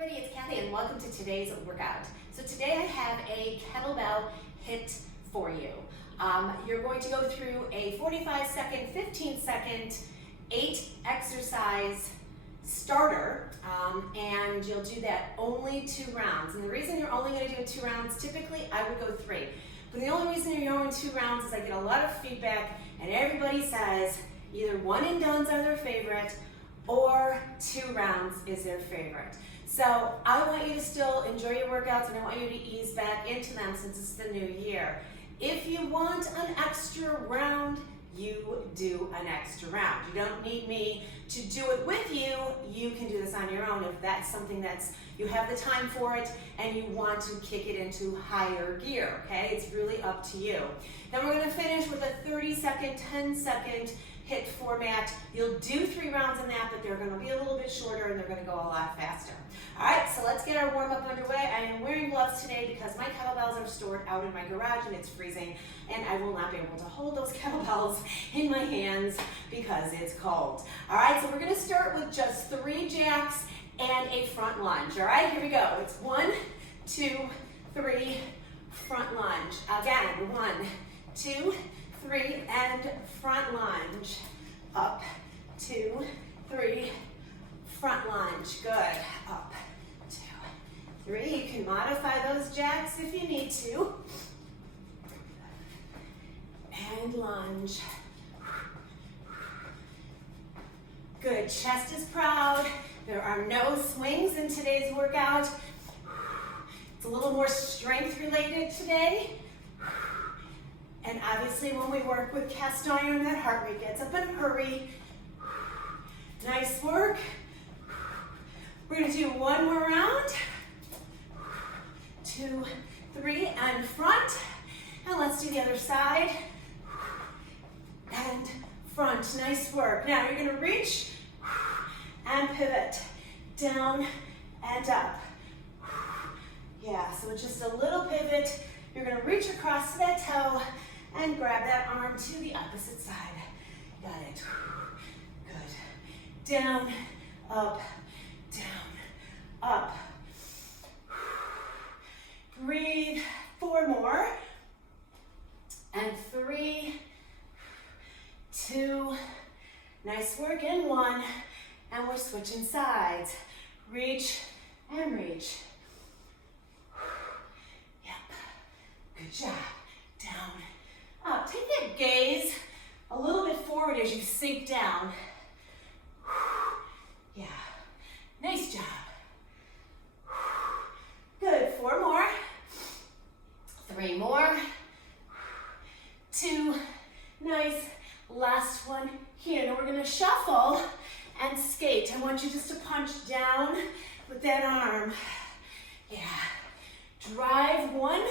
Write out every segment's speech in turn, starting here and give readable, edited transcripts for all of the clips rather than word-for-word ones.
everybody, it's Kathy and welcome to today's workout. So today I have a kettlebell hit for you. You're going to go through a 45-second, 15-second, 8 exercise starter, and you'll do that only 2 rounds. And the reason you're only going to do 2 rounds, typically I would go 3. But the only reason you're going 2 rounds is I get a lot of feedback and everybody says either 1 and dones are their favorite or 2 rounds is their favorite. So I want you to still enjoy your workouts and I want you to ease back into them since it's the new year. If you want an extra round, you do an extra round. You don't need me to do it with you. You can do this on your own if that's something that's, you have the time for it and you want to kick it into higher gear, okay? It's really up to you. Then we're gonna finish with a 30-second, 10-second hit format. You'll do 3 rounds in that, but they're gonna be a little bit shorter and they're gonna go a lot faster. All right, so let's get our warm-up underway. I am wearing gloves today because my kettlebells are stored out in my garage and it's freezing, and I will not be able to hold those kettlebells in my hands because it's cold. All right, so we're gonna start with just 3 jacks and a front lunge. All right, here we go. It's 1, 2, 3, front lunge. Again, 1, 2, 3, and front lunge. Up, 2, 3, front lunge. Good. Up, 2, 3. You can modify those jacks if you need to. And lunge. Good. Chest is proud. There are no swings in today's workout. It's a little more strength related today. And obviously when we work with cast iron, that heart rate gets up in a hurry. Nice work. We're gonna do 1 more round. 2, 3, and front. And let's do the other side. And front, nice work. Now you're gonna reach and pivot, down and up. Yeah, so it's just a little pivot. You're gonna reach across to that toe and grab that arm to the opposite side. Got it. Good. Down, up, down, up. Breathe. 4 more. And 3, 2, nice work, and 1. And we're switching sides. Reach and reach. Yep. Good job. Down, up. Take that gaze a little bit forward as you sink down. Yeah. Nice job. Good. 4 more. 3 more. 2. Nice. Last one here. Now we're going to shuffle and skate. I want you just to punch down with that arm. Yeah. Drive 1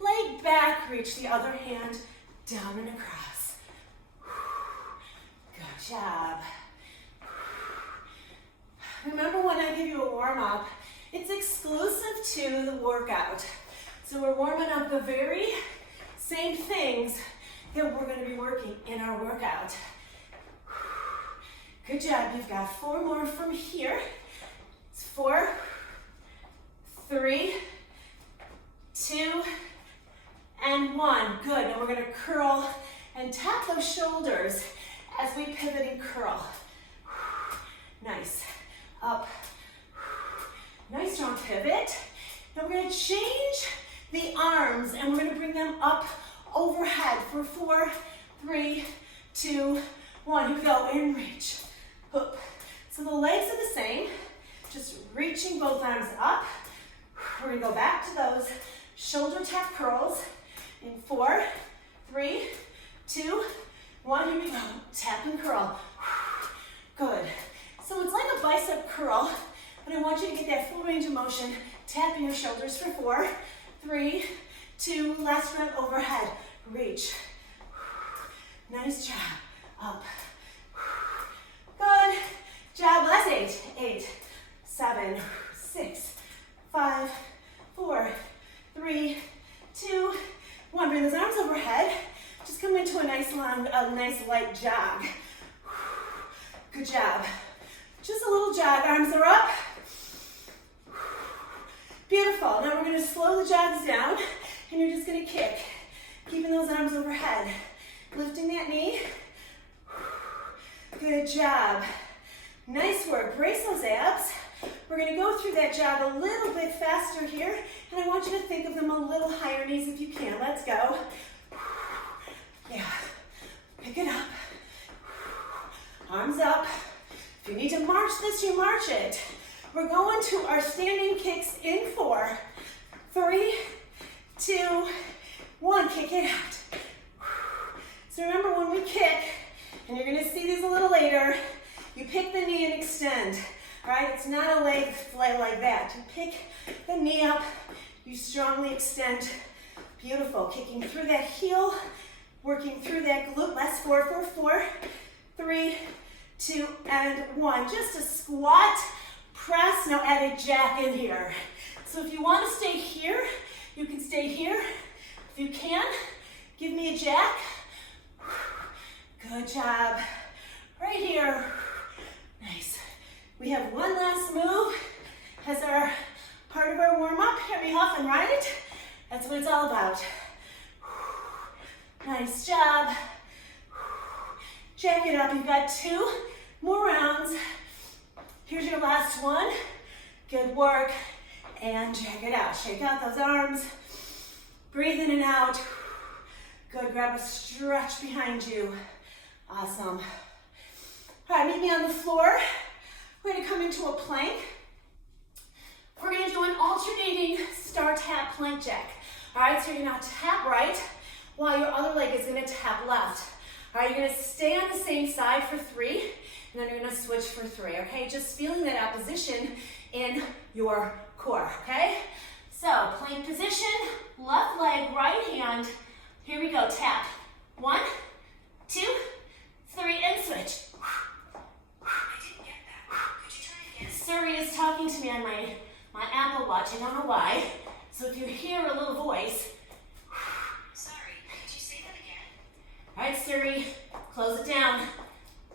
leg back, reach the other hand down and across. Good job. Remember when I give you a warm-up, it's exclusive to the workout. So we're warming up the very same things that we're going to be working in our workout. Good job. You've got 4 more from here. It's 4, 3, 2, and 1. Good. Now we're going to curl and tap those shoulders as we pivot and curl. Nice. Up. Nice strong pivot. Now we're going to change the arms and we're going to bring them up overhead for 4, 3, 2, 1. Here we go. And reach. Hook. So the legs are the same. Just reaching both arms up. We're going to go back to those shoulder tap curls in 4, 3, 2, 1. Here we go. Tap and curl. Good. So it's like a bicep curl, but I want you to get that full range of motion. Tapping your shoulders for 4, 3, 2, last round overhead. Reach. Nice job. Up. Good job. Last 8. 8, 7, 6, 5, 4, 3, 2, 1. Bring those arms overhead. Just come into a nice long, nice light jog. Good job. Just a little jog. Arms are up. Beautiful. Now we're going to slow the jogs down, and you're just going to kick, keeping those arms overhead, lifting that knee. Good job. Nice work. Brace those abs. We're going to go through that jog a little bit faster here, and I want you to think of them a little higher knees if you can. Let's go. Yeah. Pick it up. Arms up. If you need to march this, you march it. We're going to our standing kicks in 4, 3, 2, 1. Kick it out. So remember when we kick, and you're going to see these a little later, you pick the knee and extend, right? It's not a leg fly like that. You pick the knee up, you strongly extend. Beautiful. Kicking through that heel, working through that glute. Last 4, 4, 4, 3, 2, and 1. Just a squat, press. Now add a jack in here. So if you want to stay here, you can stay here. If you can, give me a jack. Good job. Right here. Nice. We have one last move as our part of our warm-up. Heavy huff and ride. That's what it's all about. Nice job. Jack it up. You've got 2 more rounds. Here's your last one. Good work. And jack it out. Shake out those arms. Breathe in and out. Good. Grab a stretch behind you. Awesome. All right, meet me on the floor. We're going to come into a plank. We're going to do an alternating star tap plank jack. All right, so you're going to tap right while your other leg is going to tap left. All right, you're going to stay on the same side for 3, and then you're going to switch for 3, okay? Just feeling that opposition in your core, okay? So, plank position, left leg, right hand. Here we go, tap. 1, 2, 3, and switch. I didn't get that. Could you try again? Siri is talking to me on my Apple Watch. I don't know why. So if you hear a little voice. Sorry, could you say that again? All right, Siri, close it down.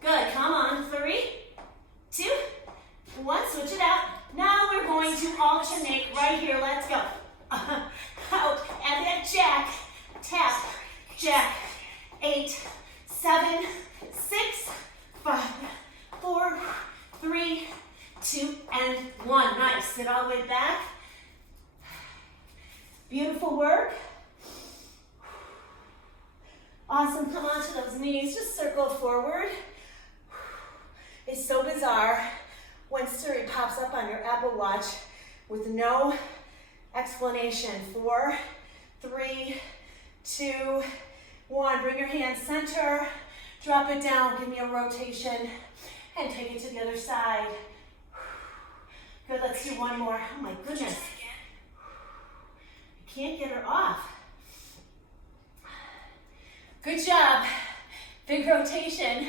Good, come on. 3, 2, 1, switch it out. Now we're going to alternate right here. Let's go. Out, add that jack, tap, jack. 8, 7, 6, 5, 4, 3, 2, and 1. Nice. Sit all the way back. Beautiful work. Awesome. Come onto those knees. Just circle forward. It's so bizarre when Siri pops up on your Apple Watch with no explanation. 4, 3, 2, 1. Bring your hands center. Drop it down. Give me a rotation. And take it to the other side. Good. Let's do one more. Oh my goodness. I can't get her off. Good job. Big rotation.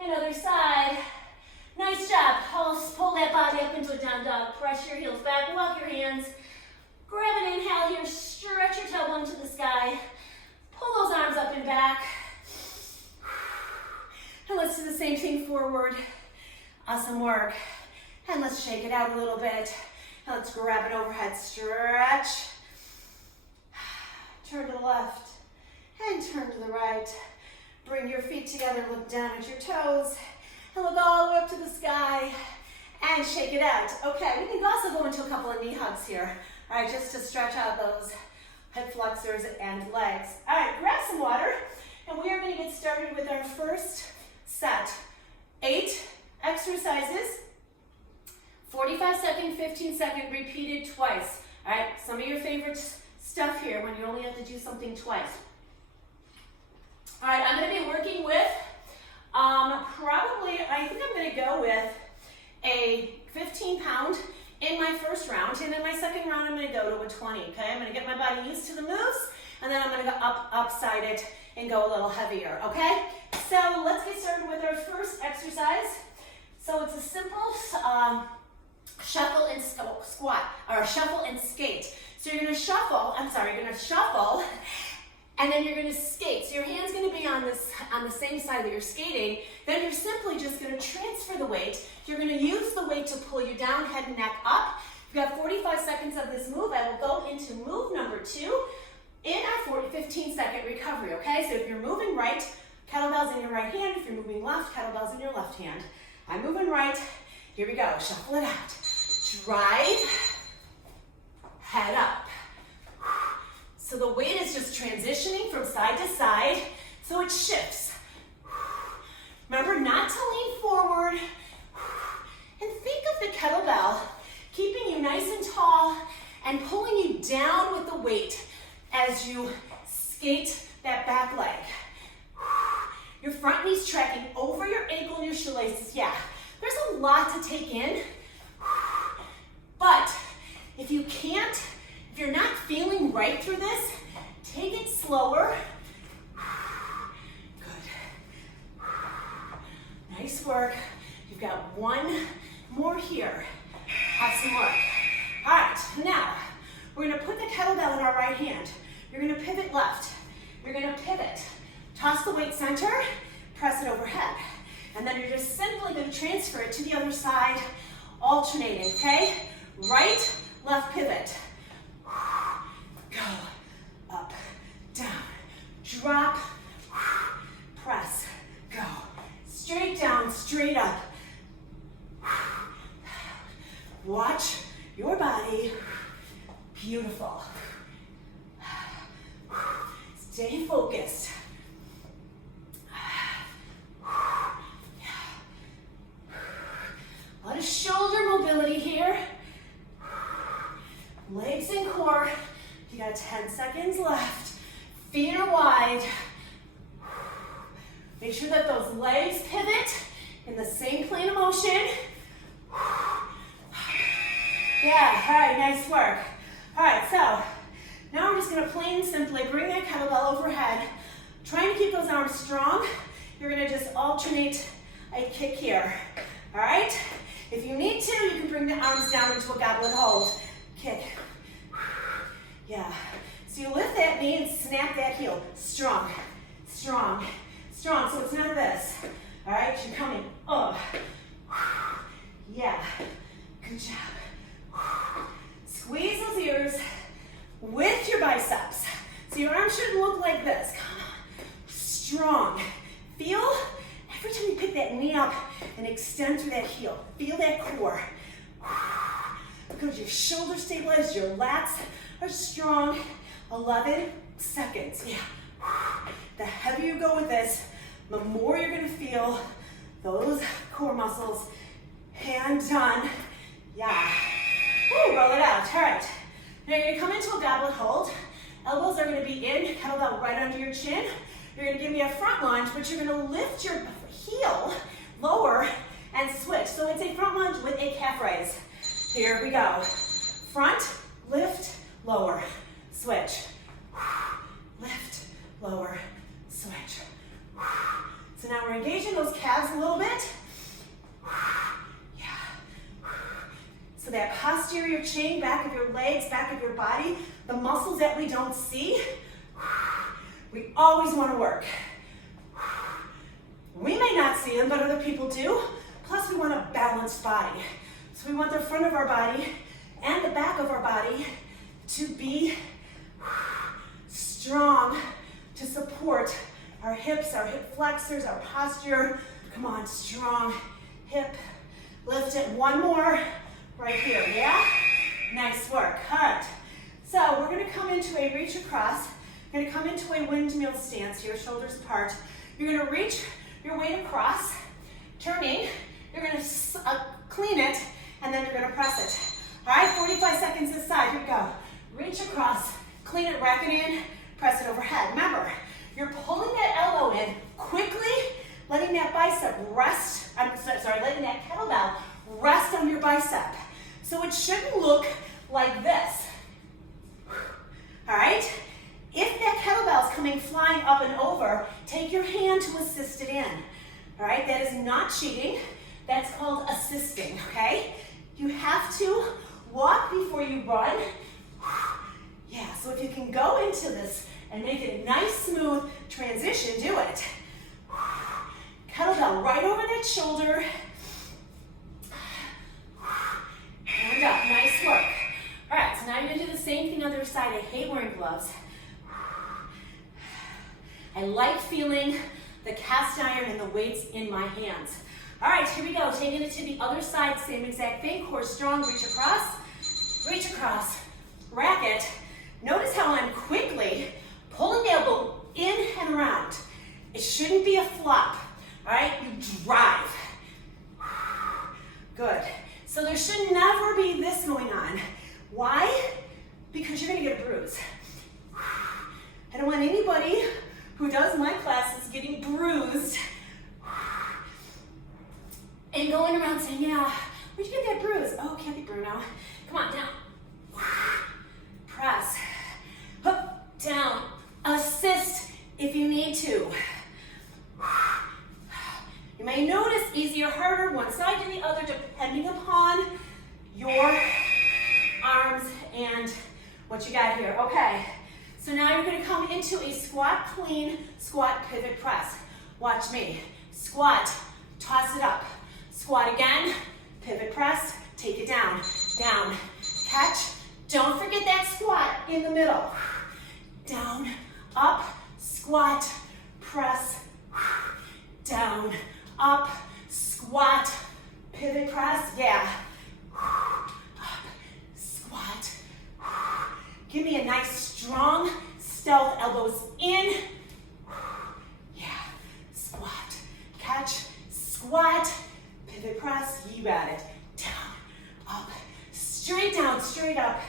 And other side. Nice job. Pull that body up into a down dog. Press your heels back. Walk your hands. Grab an inhale here. Stretch your tailbone to the sky. Pull those arms up and back. And let's do the same thing forward. Awesome work. And let's shake it out a little bit. And let's grab an overhead stretch. Turn to the left. And turn to the right. Bring your feet together. Look down at your toes. And look all the way up to the sky. And shake it out. Okay, we can also go into a couple of knee hugs here. All right, just to stretch out those hip flexors and legs. All right, grab some water. And we are going to get started with our first set. 8 exercises. 45-second, 15-second, repeated twice. All right, some of your favorite stuff here when you only have to do something twice. All right, I'm going to be working with probably, I think I'm going to go with a 15-pound in my first round, and in my second round, I'm going to go to a 20, okay? I'm going to get my body used to the moves, and then I'm going to go upside it and go a little heavier, okay? So let's get started with our first exercise. So it's a simple shuffle and squat, or shuffle and skate. So you're going to shuffle, you're going to shuffle, and then you're going to skate. So your hand's going to be on the same side that you're skating. Then you're simply just going to transfer the weight. You're going to use the weight to pull you down, head and neck up. We've got 45 seconds of this move. I will go into move number 2 in our 15-second recovery, okay? So if you're moving right, kettlebells in your right hand. If you're moving left, kettlebells in your left hand. I'm moving right. Here we go. Shuffle it out. Drive, head up. So the weight is just transitioning from side to side, so it shifts. Remember not to lean forward. And think of the kettlebell keeping you nice and tall and pulling you down with the weight as you skate that back leg. Your front knee's tracking over your ankle and your shoelaces. Yeah, there's a lot to take in. But if you can't, if you're not feeling right through this, take it slower. Good. Nice work. You've got one more here. Have some work. All right, now we're gonna put the kettlebell in our right hand. You're gonna pivot left. You're gonna pivot. Toss the weight center, press it overhead. And then you're just simply gonna transfer it to the other side, alternating, okay? Right, left pivot. Go, up, down, drop, press, go. Straight down, straight up. Watch your body. Beautiful. Stay focused. A lot of shoulder mobility here. Legs and core. You got 10 seconds left. Feet are wide. Make sure that those legs pivot in the same plane of motion. Yeah, all right, nice work. All right, so now we're just gonna plain and simply bring that kettlebell overhead. Trying to keep those arms strong. You're gonna just alternate a kick here, all right? If you need to, you can bring the arms down into a goblet hold. Kick, yeah. So you lift that knee and snap that heel. Strong, strong, strong. So it's not this, all right? You're coming up, yeah, good job. Squeeze those ears with your biceps. So your arms shouldn't look like this. Come on. Strong. Feel every time you pick that knee up and extend through that heel. Feel that core. Good. Your shoulders stabilized. Your lats are strong. 11 seconds. Yeah. The heavier you go with this, the more you're going to feel those core muscles. Hand done. Yeah. Woo, roll it out. All right. Now you're going to come into a goblet hold. Elbows are going to be in, kettlebell right under your chin. You're going to give me a front lunge, but you're going to lift your heel lower and switch. So it's a front lunge with a calf raise. Here we go. Front, lift, lower, switch. Lift, lower, switch. So now we're engaging those calves a little bit. So that posterior chain, back of your legs, back of your body, the muscles that we don't see, we always want to work. We may not see them, but other people do. Plus we want a balanced body. So we want the front of our body and the back of our body to be strong to support our hips, our hip flexors, our posture. Come on, strong hip. Lift it. One more. Right here, yeah? Nice work. All right. So we're going to come into a reach across. You're going to come into a windmill stance here, shoulders apart. You're going to reach your weight across, turning. You're going to clean it, and then you're going to press it. All right, 45 seconds this side. Here we go. Reach across, clean it, rack it in, press it overhead. Remember, you're pulling that elbow in quickly, letting that bicep rest. Letting that kettlebell rest on your bicep. So it shouldn't look like this. All right? If that kettlebell's coming flying up and over, take your hand to assist it in. All right? That is not cheating. That's called assisting, okay? You have to walk before you run. Yeah, so if you can go into this and make it a nice, smooth transition, do it. Kettlebell right over that shoulder. And up, nice work. same thing on the other side. I hate wearing gloves. I like feeling the cast iron and the weights in my hands. All right, here we go. Taking it to the other side, same exact thing. Core strong, reach across, rack it. Notice how I'm quickly pulling the elbow in and around. It shouldn't be a flop, all right? You drive. Good. So there should never be this going on. Why? Because you're gonna get a bruise. I don't want anybody who does my classes getting bruised and going around saying, yeah, where'd you get that bruise? Oh, Kathy Bruno. Come on, down. Press. Up, down. Assist if you need to. You may notice easier, harder, one side to the other, depending upon your arms and what you got here. Okay, so now you're gonna come into a squat, clean, squat, pivot, press. Watch me. Squat, toss it up. Squat again, pivot, press, take it down, down, catch. Don't forget that squat in the middle. Down, up, squat, press, down, up, squat, pivot, press, yeah. Up, squat. Give me a nice strong stealth, elbows in. Yeah, squat, catch, squat, pivot, press, you got it. Down, up, straight down, straight up.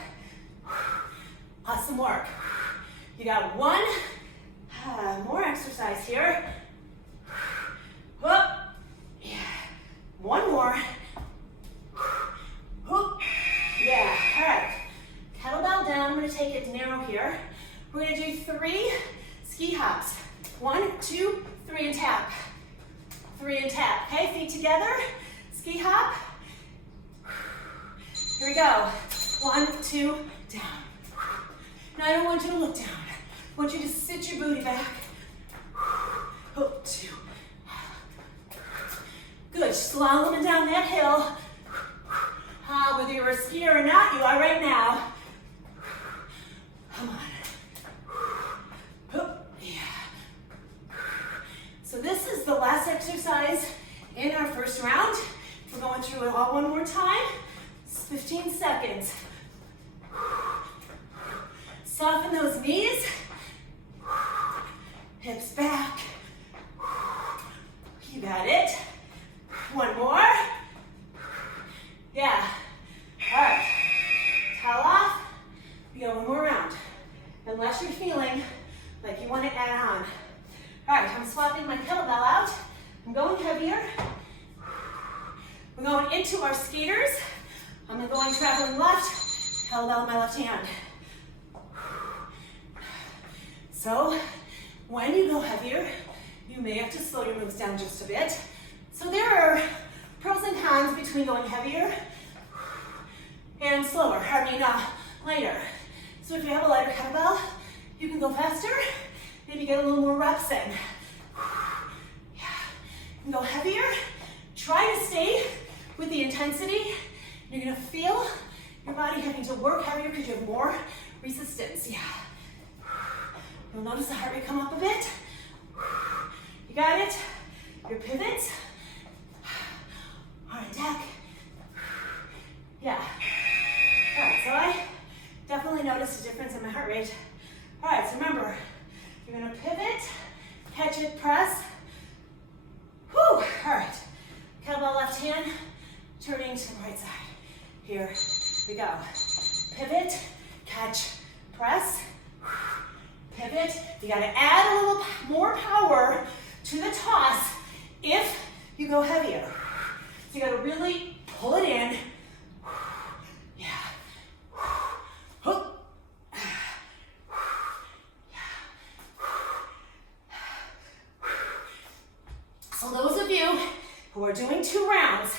Awesome work. You got one more exercise here. Up. Yeah. One more. Up. Yeah. All right. Kettlebell down. I'm going to take it narrow here. We're going to do 3 ski hops. 1, 2, 3, and tap. 3 and tap. Okay, feet together. Ski hop. Here we go. 1, 2, down. Now I don't want you to look down. I want you to sit your booty back. Up, 2. Good, slaloming down that hill. Whether you're a skier or not, you are right now. Come on. Up, yeah. So this is the last exercise in our first round. We're going through it all one more time. It's 15 seconds. Soften those knees. Hips back. You got it. One more. Yeah. All right. Towel off. We go one more round. Unless you're feeling like you want to add on. All right, I'm swapping my kettlebell out. I'm going heavier. We're going into our skaters. I'm going traveling left, kettlebell in my left hand. So, when you go heavier, you may have to slow your moves down just a bit. So there are pros and cons between going heavier and slower, lighter. So if you have a lighter kettlebell, you can go faster, maybe get a little more reps in. Yeah. You can go heavier, try to stay with the intensity. You're gonna feel your body having to work heavier because you have more resistance. Yeah. You'll notice the heart rate come up a bit. You got it? Your pivots are in deck. Yeah. All right, so I definitely noticed a difference in my heart rate. All right, so remember, you're gonna pivot, catch it, press. Whew, all right. Kettlebell left hand, turning to the right side. Here we go. Pivot, catch, press. Pivot. You gotta add a little more power to the toss if you go heavier. So you gotta really pull it in. Yeah. So those of you who are doing 2 rounds,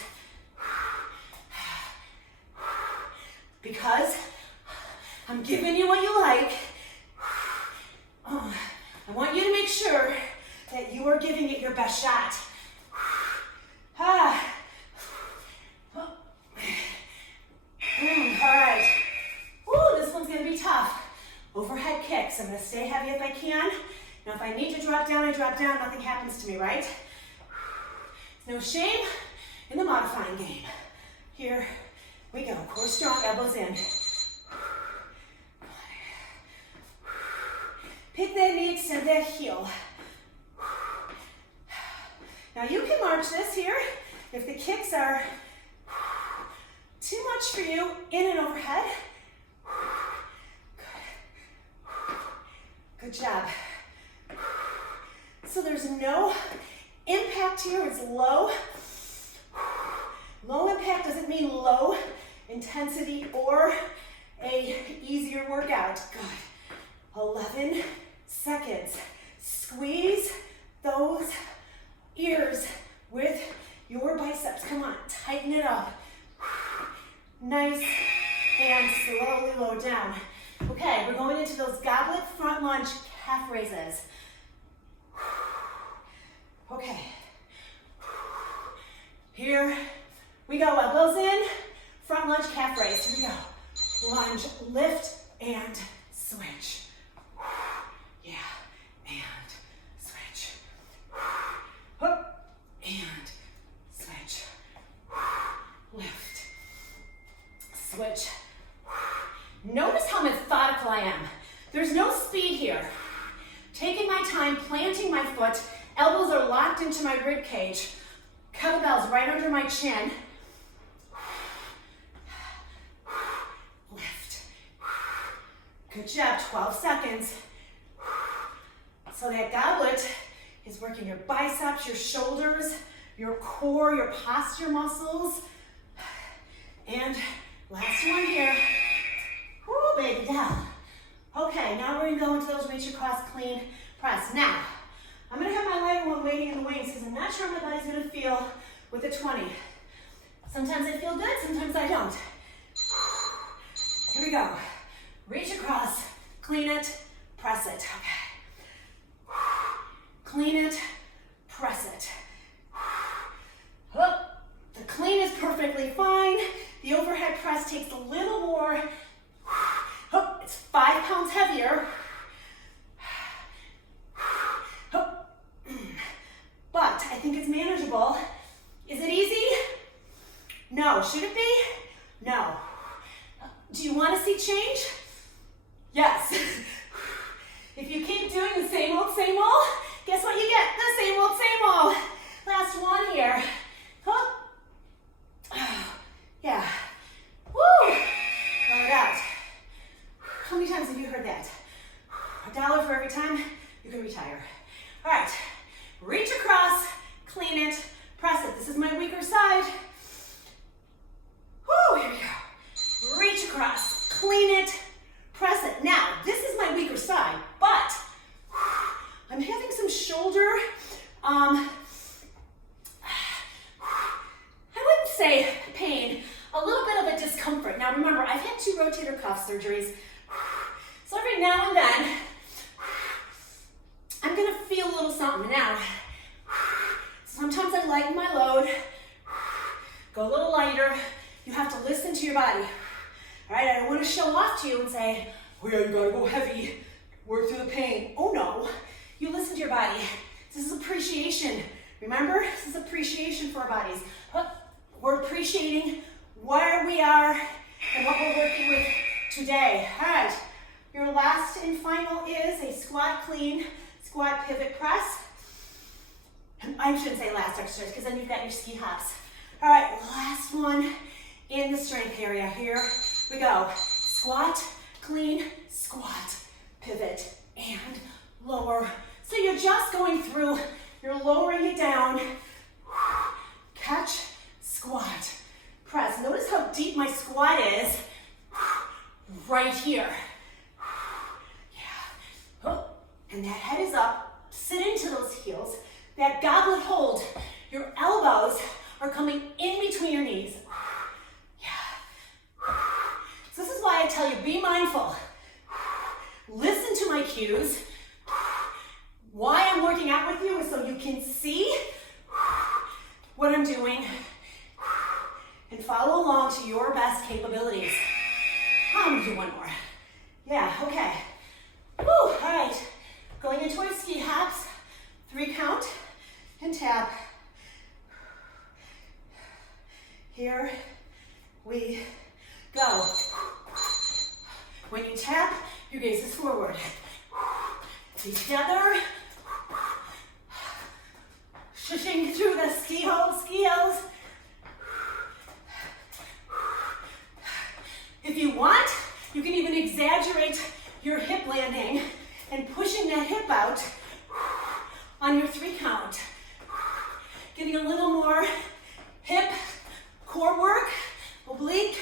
because I'm giving you what you like, I want you to make sure that you are giving it your best shot. All right. This one's gonna be overhead kicks. I'm gonna stay heavy if I can. Now if I need to drop down, I drop down. Nothing happens to me, right? No shame in the modifying game. Here we go. Core strong, elbows in. Pick that knee, extend that heel. Now you can march this here. If the kicks are too much for you, in and overhead. Good job. So there's no impact here, it's low. Low impact doesn't mean low intensity or a easier workout. Good. 11 seconds. Squeeze those ears with your biceps. Come on, tighten it up. Nice, and slowly lower down. Okay, we're going into those goblet front lunge calf raises. Okay. Here we go, elbows in, front lunge calf raise. Here we go. Lunge, lift, and switch. Yeah, and switch. Up, and switch. Lift, switch. Notice how methodical I am. There's no speed here. Taking my time, planting my foot, elbows are locked into my rib cage, kettlebells right under my chin. Lift. Good job, 12 seconds. So that goblet is working your biceps, your shoulders, your core, your posture muscles. And last one here. Woo, baby, down. Okay, now we're gonna go into those reach across clean press. Now, I'm gonna have my lighter one waiting in the wings because I'm not sure how my body's gonna feel with a 20. Sometimes I feel good, sometimes I don't. Here we go. Reach across, clean it, press it. Okay. Clean it, press it. Up. The clean is perfectly fine. The overhead press takes a little more. Up. It's 5 pounds heavier. Up. But I think it's manageable. Is it easy? No. Should it be? No. Do you want to see change? Yes. If you keep doing the same old, guess what you get? The same old. Last one here. Up. Yeah. Woo! Blow it out. How many times have you heard that? $1 for every time you can retire. All right. Reach across, clean it, press it. This is my weaker side. Woo! Here we go. Reach across, clean it, press it. Now, this is my weaker side, but I'm having some shoulder, I wouldn't say pain, a little bit of a discomfort. Now remember, I've had 2 rotator cuff surgeries, so every now and then, I'm gonna feel a little something. Now, sometimes I lighten my load, go a little lighter. You have to listen to your body. All right, I don't want to show off to you and say, oh yeah, you gotta go heavy, work through the pain. Oh no, you listen to your body. This is appreciation. Remember, this is appreciation for our bodies. We're appreciating where we are and what we're working with today. All right, your last and final is a squat clean, squat pivot press. I shouldn't say last exercise because then you've got your ski hops. All right, last one in the strength area. Here we go. Squat, clean, squat, pivot, and lower. So you're just going through, you're lowering it down. Catch, squat, press. Notice how deep my squat is. Right here. Yeah. And that head is up. Sit into those heels. That goblet hold. Your elbows are coming in between your knees. Yeah. So this is why I tell you, be mindful. Listen to my cues. Why I'm working out with you is so you can see what I'm doing and follow along to your best capabilities. I'm gonna do one more. Yeah, okay. Going into our ski hops, 3 count and tap. Here we go. When you tap, your gaze is forward. Together, shushing through the ski hills. If you want, you can even exaggerate your hip landing and pushing that hip out on your 3 count. Getting a little more hip core work, oblique.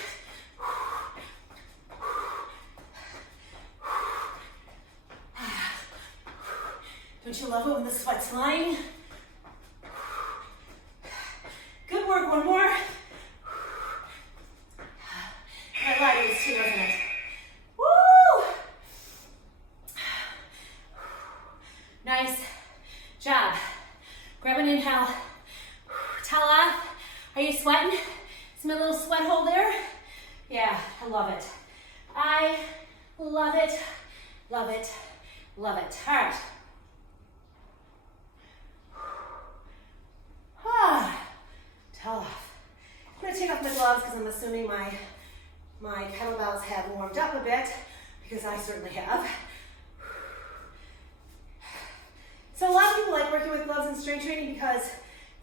Don't you love it when the sweat's flying? Good work, one more. I lied, it was 2, wasn't it? Woo! Nice job. Grab an inhale. Towel off. Are you sweating? See my little sweat hole there? Yeah, I love it. I love it, love it, love it. All right. Towel off. I'm gonna take off my gloves because I'm assuming my kettlebells have warmed up a bit, because I certainly have. So a lot of people like working with gloves in strength training because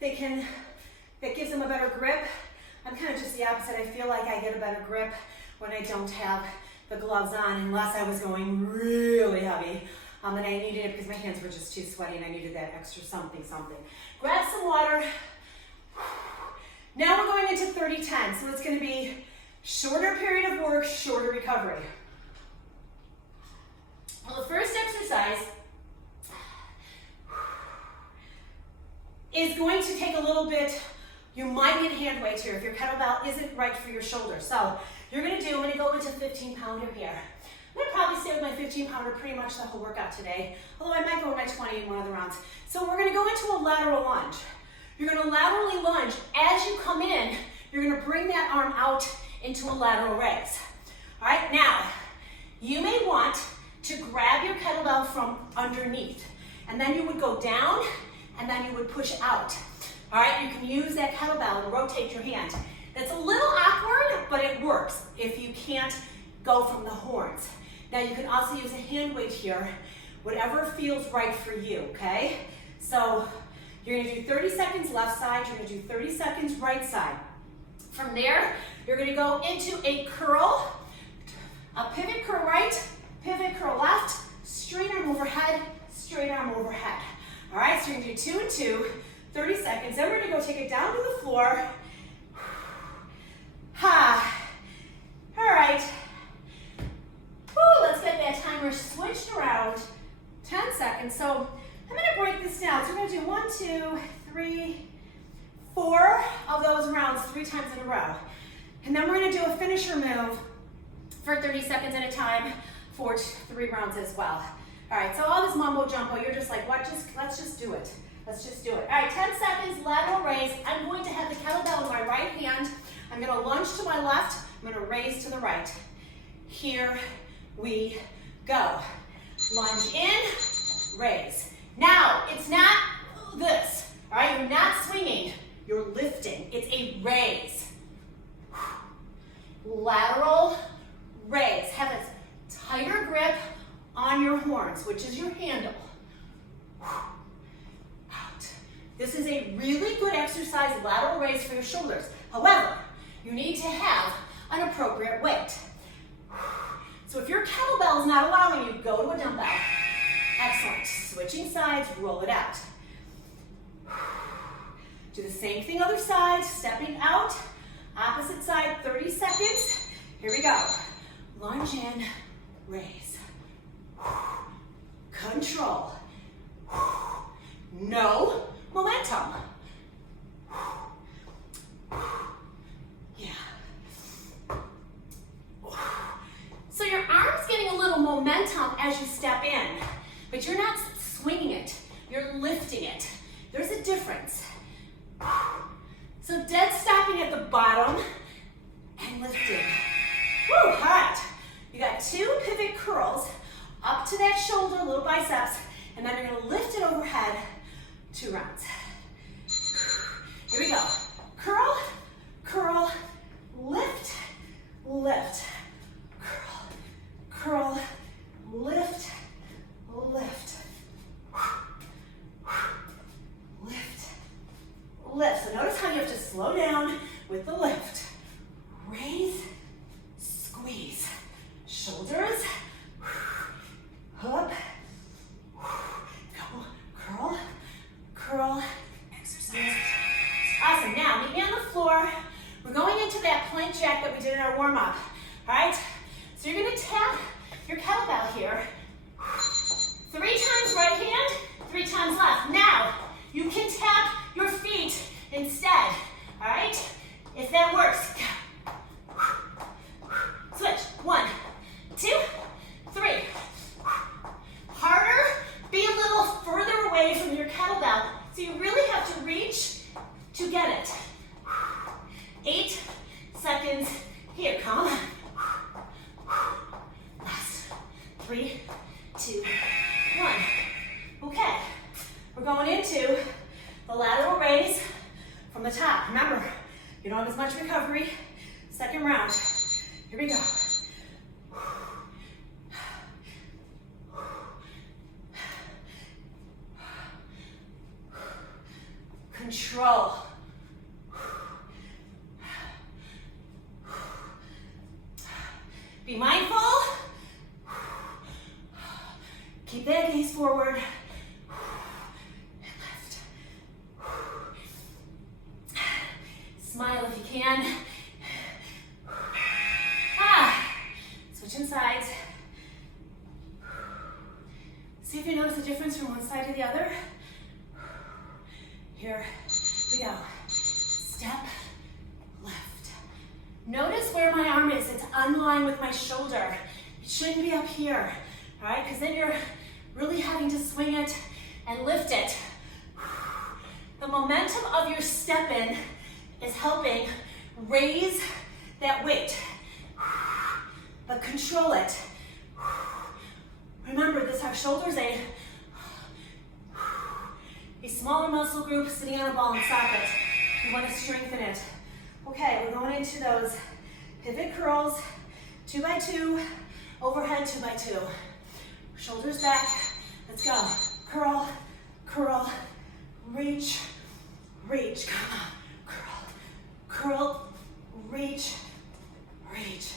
that gives them a better grip. I'm kind of just the opposite. I feel like I get a better grip when I don't have the gloves on, unless I was going really heavy. And I needed it because my hands were just too sweaty and I needed that extra something. Grab some water. Now we're going into 30-10, so it's going to be shorter period of work, shorter recovery. Well, the first exercise is going to take a little bit. You might need hand weights here if your kettlebell isn't right for your shoulder. So I'm going to go into 15-pounder here. I'm going to probably stay with my 15-pounder pretty much the whole workout today, although I might go with my 20 in one of the rounds. So we're going to go into a lateral lunge. You're going to laterally lunge. As you come in, you're going to bring that arm out into a lateral raise. All right, now, you may want to grab your kettlebell from underneath, and then you would go down, and then you would push out. All right, you can use that kettlebell and rotate your hand. That's a little awkward, but it works if you can't go from the horns. Now, you can also use a hand weight here, whatever feels right for you, okay? So you're gonna do 30 seconds left side, you're gonna do 30 seconds right side. From there, you're gonna go into a curl, a pivot curl right, pivot curl left, straight arm overhead, straight arm overhead. All right, so you're gonna do 2 and 2, 30 seconds. Then we're gonna go take it down to the floor. Ha. All right. Woo, let's get that timer switched around. 10 seconds. So I'm gonna break this down. So we're gonna do 1, 2, 3, 4 of those rounds 3 times in a row. And then we're gonna do a finisher move for 30 seconds at a time for 3 rounds as well. All right, so all this mumbo jumbo, you're just like, what? Let's just do it. Let's just do it. All right, 10 seconds, lateral raise. I'm going to have the kettlebell in my right hand. I'm gonna lunge to my left. I'm gonna raise to the right. Here we go. Lunge in, raise. Now, it's not this, all right? You're not swinging, you're lifting. It's a raise. Lateral raise. Have a tighter grip on your horns, which is your handle. Out. This is a really good exercise, lateral raise for your shoulders. However, you need to have an appropriate weight. So if your kettlebell is not allowing you, go to a dumbbell. Excellent. Switching sides, roll it out. Do the same thing other side, stepping out. Opposite side, 30 seconds. Here we go. Lunge in, raise. Control. No momentum. Yeah. So your arm's getting a little momentum as you step in, but you're not swinging it, you're lifting it. There's a difference. So dead stopping at the bottom and lifting. Woo, all right. You got 2 pivot curls up to that shoulder, little biceps, And then you're gonna lift it overhead 2 rounds. Here we go. Curl, curl, lift, lift. Curl, curl, lift, lift. Lift, lift. So notice how you have to slow down with the lift. Raise, squeeze. Shoulders, up, go, curl, curl, Exercise. awesome. Now, meet me on the floor. We're going into that plank jack that we did in our warm-up, all right? So you're gonna tap your kettlebell here. 3 times right hand, 3 times left. Now, you can tap your feet instead, all right? If that works. Switch, 1, 2, 3. Harder, be a little further away from your kettlebell. So you really have to reach to get it. 8 seconds here, come on. Last, 3, 2, 1. Okay, we're going into the lateral raise from the top. Remember, you don't have as much recovery. Second round, here we go. Control. Be mindful. Keep that gaze forward. And lift. Smile if you can. Switching sides. See if you notice a difference from one side to the other. Here we go. Step, left. Notice where my arm is. It's unlined with my shoulder. It shouldn't be up here, all right? Because then you're really having to swing it and lift it. The momentum of your step in is helping raise that weight, but control it. Remember this, our shoulders a smaller muscle group sitting on a ball and socket. You want to strengthen it. Okay, we're going into those pivot curls, 2 by 2, overhead 2 by 2. Shoulders back, let's go. Curl, curl, reach, reach, come on. Curl, curl, reach, reach.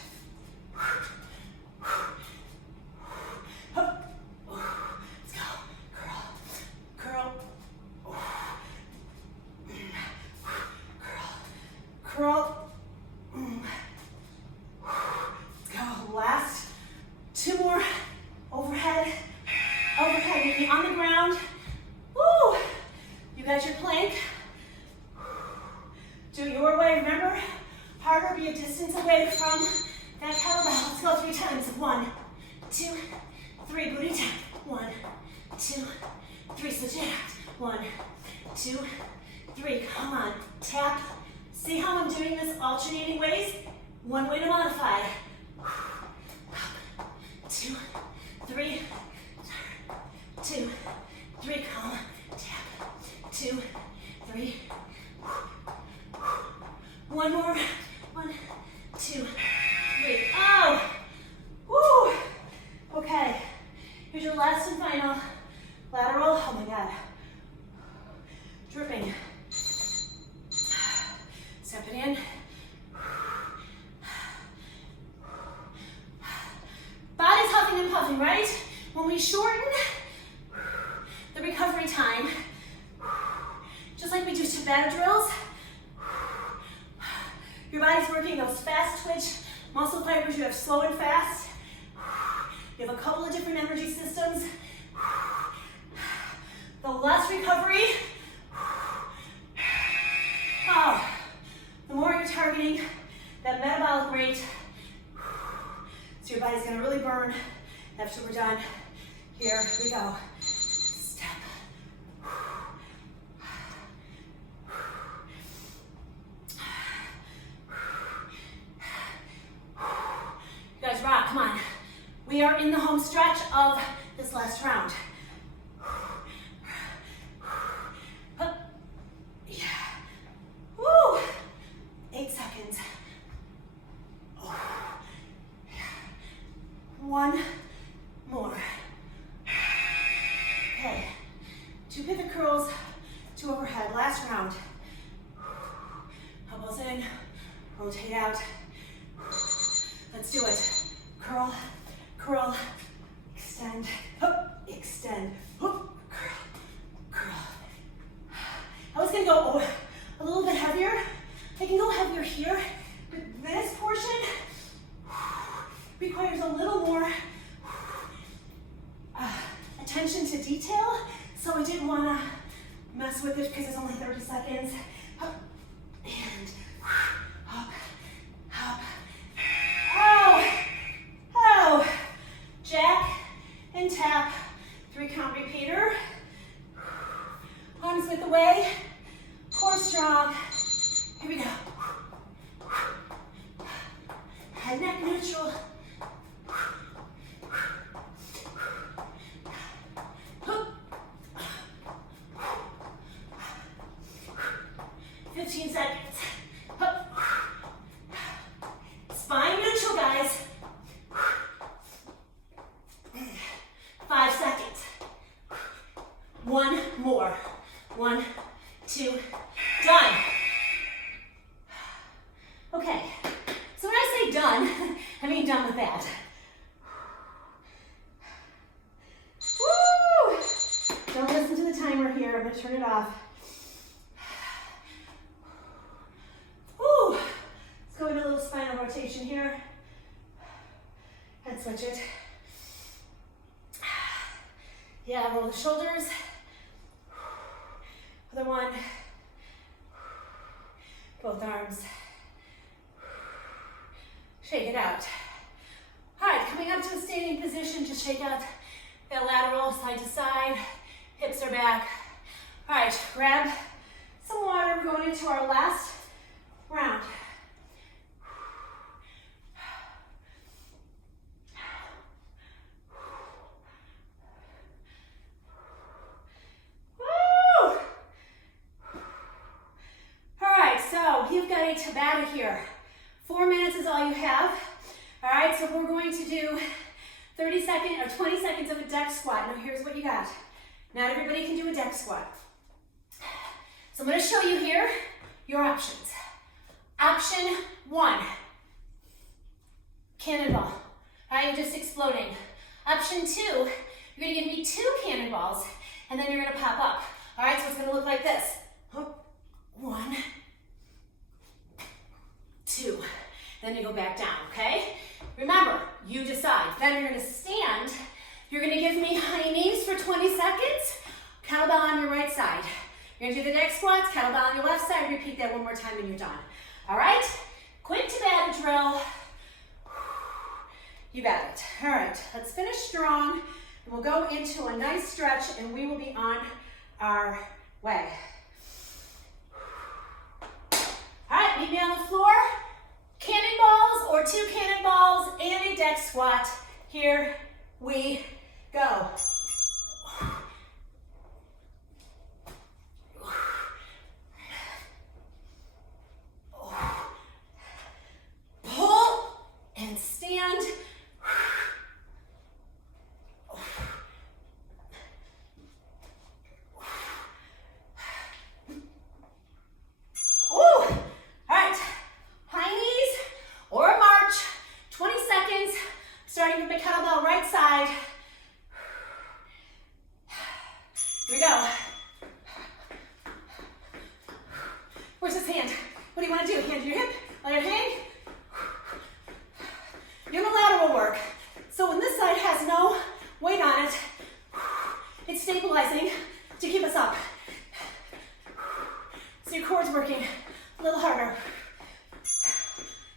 Up. Let's go. Curl, curl. Curl. Let's go. Last 2 more. Overhead. Overhead. Maybe on the ground. Woo! You got your plank. Do it your way. Remember, harder, be a distance away from that kettlebell. Let's go 3 times. 1, 2, 3. Booty tap. 1, 2, 3. Switch it out. 1, 2, 3. Come on. Tap. See how I'm doing this alternating ways? One way to modify. 2, 3. 2, 3. Come on. Tap. 2, 3. 1 more. 1, 2, 3. Oh! Woo! Okay. Here's your last and final lateral. Oh my God. Dripping. Step it in. Body's huffing and puffing, right? When we shorten the recovery time, just like we do Tabata drills, your body's working those fast twitch muscle fibers. You have slow and fast. You have a couple of different energy systems. The less recovery, the more you're targeting that metabolic rate. So your body's gonna really burn after we're done. Here we go. Step. You guys rock, come on. We are in the home stretch of this last round. One more. Okay, 2 pivot curls, 2 overhead. Last round. Elbows in, rotate out. Let's do it. Curl, curl, extend, hook, extend, hook, curl, curl. I was gonna go a little bit heavier. I can go heavier here, but this portion requires a little more attention to detail, so I didn't want to mess with it because it's only 30 seconds. Up and up, up. Oh, oh. Jack and tap, 3 count repeater. Arms width away, core strong. Here we go. Head, neck neutral. Hook. 15 seconds. Hook. Spine neutral, guys. 5 seconds. 1 more. 1, 2, done. Okay, so when I say done, I mean done with that. Woo! Don't listen to the timer here, I'm gonna turn it off. Woo! Let's go into a little spinal rotation here. Head switch it. Yeah, roll the shoulders. Other one. Both arms. Shake it out. All right, coming up to a standing position, just shake out that lateral side to side. Hips are back. All right, grab some water. We're going into our last round. Woo! All right, so you've got a Tabata here. 4 minutes is all you have. All right, so we're going to do 20 seconds of a deck squat. Now here's what you got. Not everybody can do a deck squat. So I'm going to show you here your options. Option 1, cannonball. All right, you're just exploding. Option 2, you're going to give me 2 cannonballs, and then you're going to pop up. All right, so it's going to look like this. 1, 2. Then you go back down, okay? Remember, you decide. Then you're gonna stand. You're gonna give me high knees for 20 seconds. Kettlebell on your right side. You're gonna do the deck squats, kettlebell on your left side. Repeat that 1 more time and you're done. All right? Quick Tabata drill. You got it. All right, let's finish strong. And we'll go into a nice stretch and we will be on our way. All right, meet me on the floor. Cannonballs or 2 cannonballs and a deck squat. Here we go. Pull and stand. Starting with the kettlebell right side. Here we go. Where's his hand? What do you want to do? Hand to your hip, let it hang. You're gonna lateral work. So when this side has no weight on it, it's stabilizing to keep us up. So your core's working a little harder.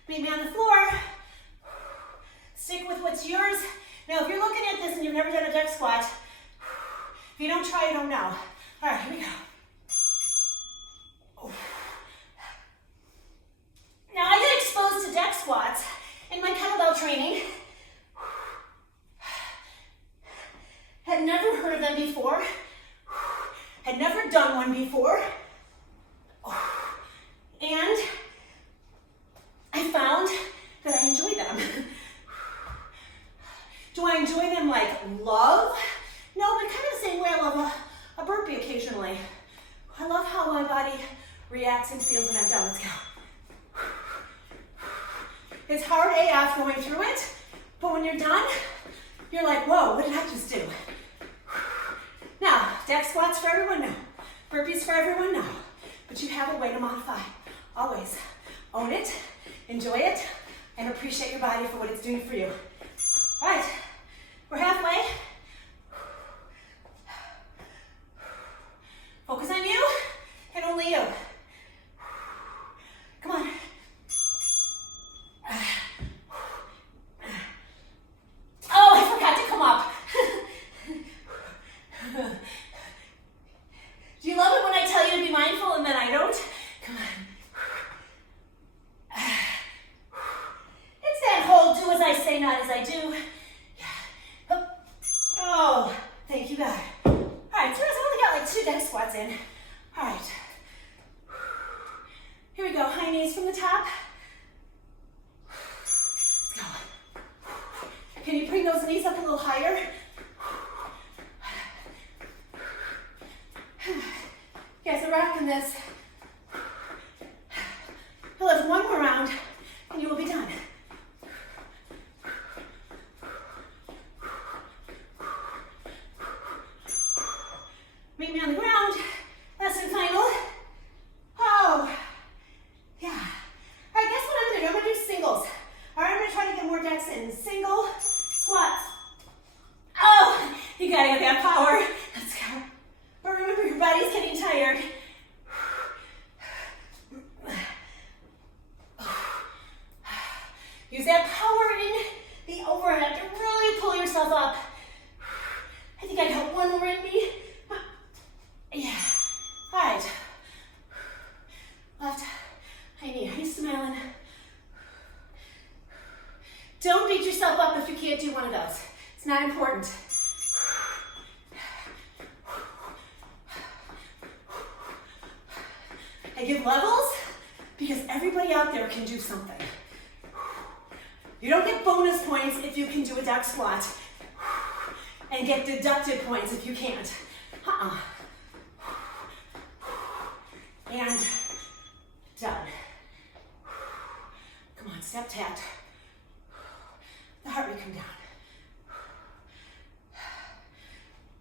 Meet me on the floor. Stick with what's yours. Now, if you're looking at this and you've never done a deck squat, if you don't try, you don't know. All right, here we go. Now, I got exposed to deck squats in my kettlebell training. Had never heard of them before. Had never done one before. And I found that I enjoy them. like love, no, but kind of the same way I love a burpee occasionally. I love how my body reacts and feels when I'm done. Let's go. It's hard AF going through it, but when you're done, you're like, whoa, what did I just do? Now, deck squats for everyone, no. Burpees for everyone, no. But you have a way to modify, always. Own it, enjoy it, and appreciate your body for what it's doing for you. All right, we're halfway. Focus on you and only you. Come on. Oh, I forgot to come up. Do you love it when I tell you to be mindful and then I don't? Come on. It's that whole do as I say, not as I do. Yeah. Oh, thank you, God. All right, so I only got like 2 deck squats in. All right. Here we go, high knees from the top. Let's go. Can you bring those knees up a little higher? You guys are rocking this. You'll have one more round and you will be done. Meet me on the ground. Last and final. Oh, yeah. All right, guess what I'm gonna do? I'm gonna do singles. All right, I'm gonna try to get more decks in. Single squats. Oh, you gotta get that power. Let's go. But remember, your body's getting tired. Use that power in the overhead to really pull yourself up. I think I got one more in me. Yeah. All right. Left high knee. Are you smiling? Don't beat yourself up if you can't do one of those. It's not important. I give levels because everybody out there can do something. You don't get bonus points if you can do a duck squat and get deducted points if you can't. And done. Come on, step tap. The heart rate come down.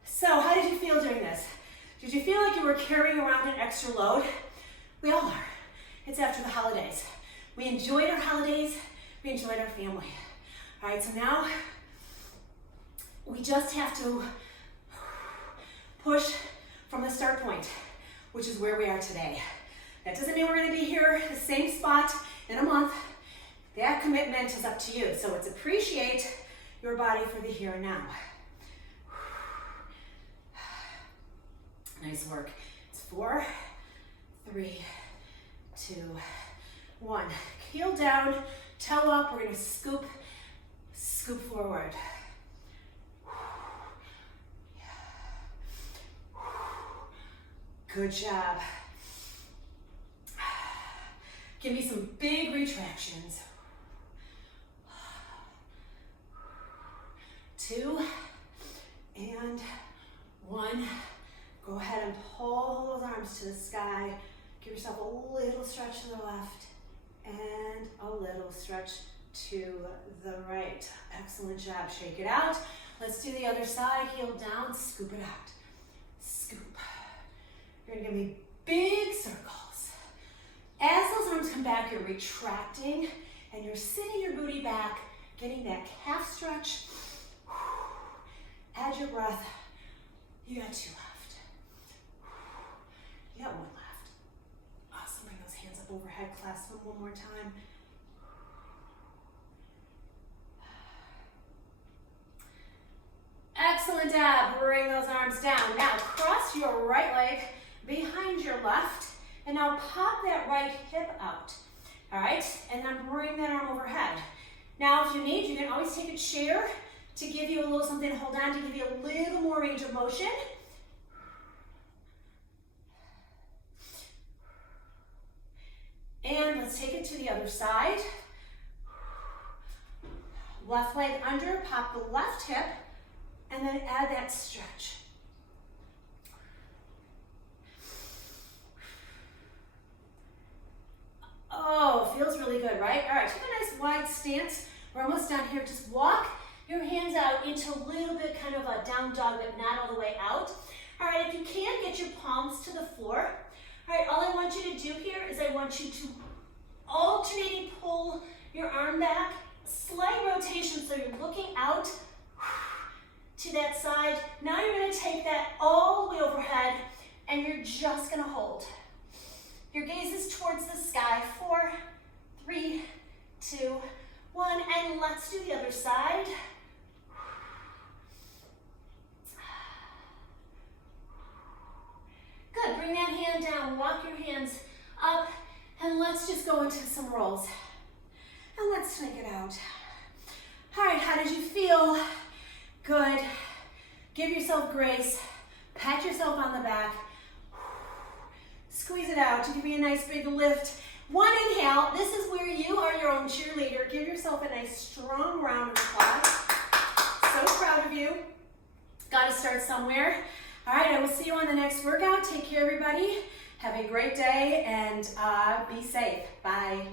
So how did you feel during this? Did you feel like you were carrying around an extra load? We all are. It's after the holidays. We enjoyed our holidays. We enjoyed our family. All right, so now we just have to push from the start point, which is where we are today. That doesn't mean we're gonna be here the same spot in a month. That commitment is up to you. So it's appreciate your body for the here and now. Nice work. It's 4, 3, 2, 1. Heel down, toe up. We're gonna scoop forward. Good job. Give me some big retractions. 2 and 1. Go ahead and pull those arms to the sky. Give yourself a little stretch to the left and a little stretch to the right. Excellent job. Shake it out. Let's do the other side. Heel down, scoop it out. Scoop. You're gonna give me big circles. As those arms come back, you're retracting and you're sitting your booty back, getting that calf stretch. Add your breath. You got 2 left. You got 1 left. Awesome. Bring those hands up overhead. Clasp them one more time. Excellent job. Bring those arms down. Now cross your right leg behind your left. And now pop that right hip out. All right? And then bring that arm overhead. Now if you need, you can always take a chair to give you a little something to hold on to, give you a little more range of motion. And let's take it to the other side. Left leg under, pop the left hip, and then add that stretch. Oh, feels really good, right? All right, take a nice wide stance. We're almost done here. Just walk your hands out into a little bit kind of a down dog, but not all the way out. All right, if you can, get your palms to the floor. All right, all I want you to do here is I want you to alternating pull your arm back, slight rotation so you're looking out to that side. Now you're going to take that all the way overhead and you're just going to hold. Your gaze is towards the sky. 4, 3, 2, 1, and let's do the other side. Good, bring that hand down, walk your hands up, and let's just go into some rolls. And let's snake it out. All right, how did you feel? Good. Give yourself grace. Pat yourself on the back. Squeeze it out to give you a nice big lift. One inhale. This is where you are your own cheerleader. Give yourself a nice strong round of applause. So proud of you. Got to start somewhere. All right, I will see you on the next workout. Take care, everybody. Have a great day and be safe. Bye.